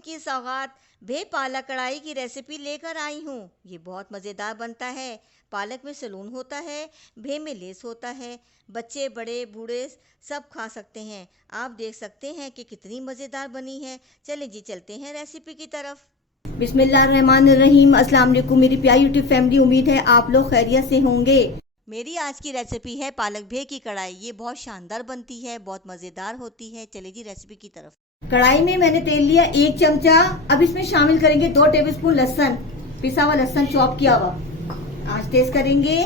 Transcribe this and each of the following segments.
की सौगात भे पालक कढ़ाई की रेसिपी लेकर आई हूँ। ये बहुत मज़ेदार बनता है। पालक में सलून होता है, भे में लेस होता है। बच्चे बड़े बूढ़े सब खा सकते हैं। आप देख सकते हैं कि कितनी मज़ेदार बनी है। चलें जी, चलते हैं रेसिपी की तरफ। बिस्मिल्लाहिर्रहमानिर्रहीम। अस्सलाम वालेकुम मेरी प्यारी यूट्यूब फैमिली, उम्मीद है आप लोग खैरियत से होंगे। मेरी आज की रेसिपी है पालक भे की कढ़ाई। ये बहुत शानदार बनती है, बहुत मज़ेदार होती है। चले जी रेसिपी की तरफ। कढ़ाई में मैंने तेल लिया 1 चमचा। अब इसमें शामिल करेंगे 2 टेबलस्पून लहसुन, पिसा हुआ लहसुन चॉप किया हुआ। आंच तेज करेंगे।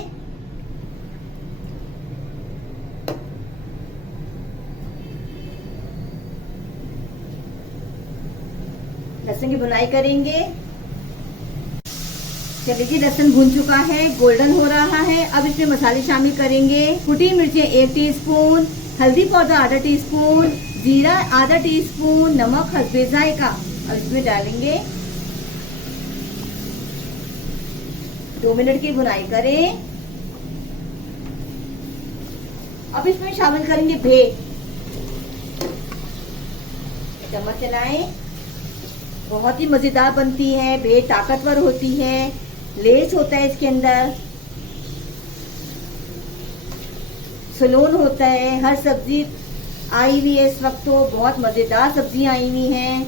लहसुन की भुनाई करेंगे। चलिए जी, लहसुन भून चुका है, गोल्डन हो रहा है। अब इसमें मसाले शामिल करेंगे। कुटी मिर्चें 1 टीस्पून, हल्दी पाउडर आधा टीस्पून, जीरा आधा टीस्पून, नमक हस्बे जायका। अब इसमें डालेंगे। 2 मिनट की भुनाई करें। अब इसमें शामिल करेंगे भे। चम्मच चलाएं। बहुत ही मजेदार बनती है। भे ताकतवर होती है, लेस होता है इसके अंदर, सलोन होता है। हर सब्जी आई हुई है इस वक्त, तो बहुत मजेदार सब्जी आई हुई हैं।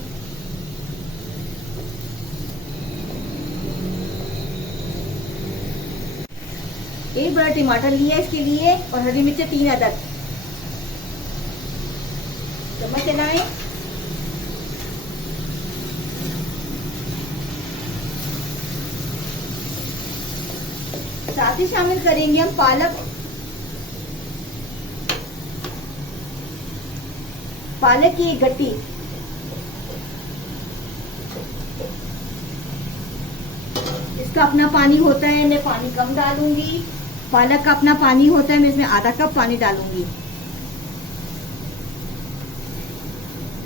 एक बड़ा टमाटर लिया इसके लिए और हरी मिर्च 3 अदद। चम्मच चलाएं। साथ ही शामिल करेंगे हम पालक की एक गट्टी। इसका अपना पानी होता है, मैं पानी कम डालूंगी। पालक का अपना पानी होता है, मैं इसमें आधा कप पानी डालूंगी।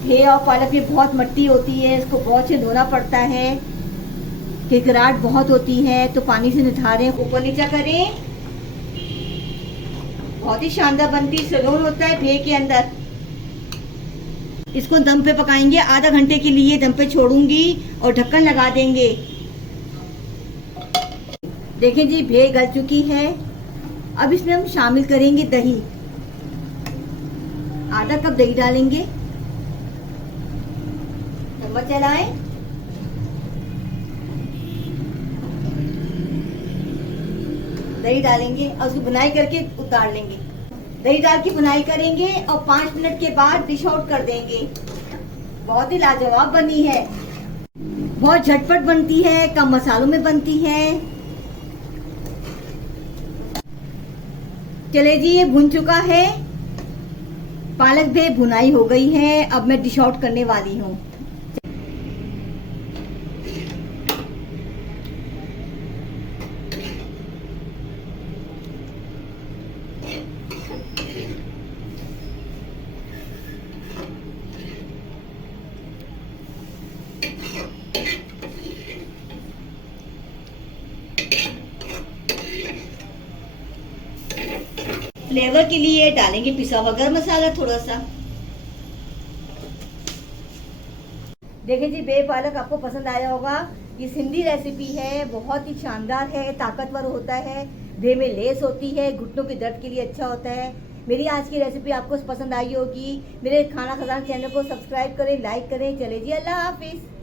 भे और पालक में बहुत मिट्टी होती है, इसको बहुत से धोना पड़ता है, किरकिराहट बहुत होती है, तो पानी से निथारें, ऊपर नीचा करें। बहुत ही शानदार बनती है, सलोन होता है भे के अंदर। इसको दम पे पकाएंगे, आधा घंटे के लिए दम पे छोड़ूंगी और ढक्कन लगा देंगे। देखें जी, भे गल चुकी है। अब इसमें हम शामिल करेंगे दही। आधा कप दही डालेंगे। चम्मच चलाएं। दही डालेंगे और उसकी बुनाई करके उतार लेंगे। दही डाल की बुनाई करेंगे और 5 मिनट के बाद डिश आउट कर देंगे। बहुत ही लाजवाब बनी है, बहुत झटपट बनती है, कम मसालों में बनती है। चले जी, ये भुन चुका है, पालक भी भुनाई हो गई है। अब मैं डिश आउट करने वाली हूँ। फ्लेवर के लिए डालेंगे पिसा हुआ गरम मसाला थोड़ा सा। देखिए जी, बे पालक आपको पसंद आया होगा। ये सिंधी रेसिपी है, बहुत ही शानदार है, ताकतवर होता है, भे में लेस होती है, घुटनों के दर्द के लिए अच्छा होता है। मेरी आज की रेसिपी आपको पसंद आई होगी। मेरे खाना खजाना चैनल को सब्सक्राइब करें, लाइक करें। चले जी, अल्लाह हाफिज।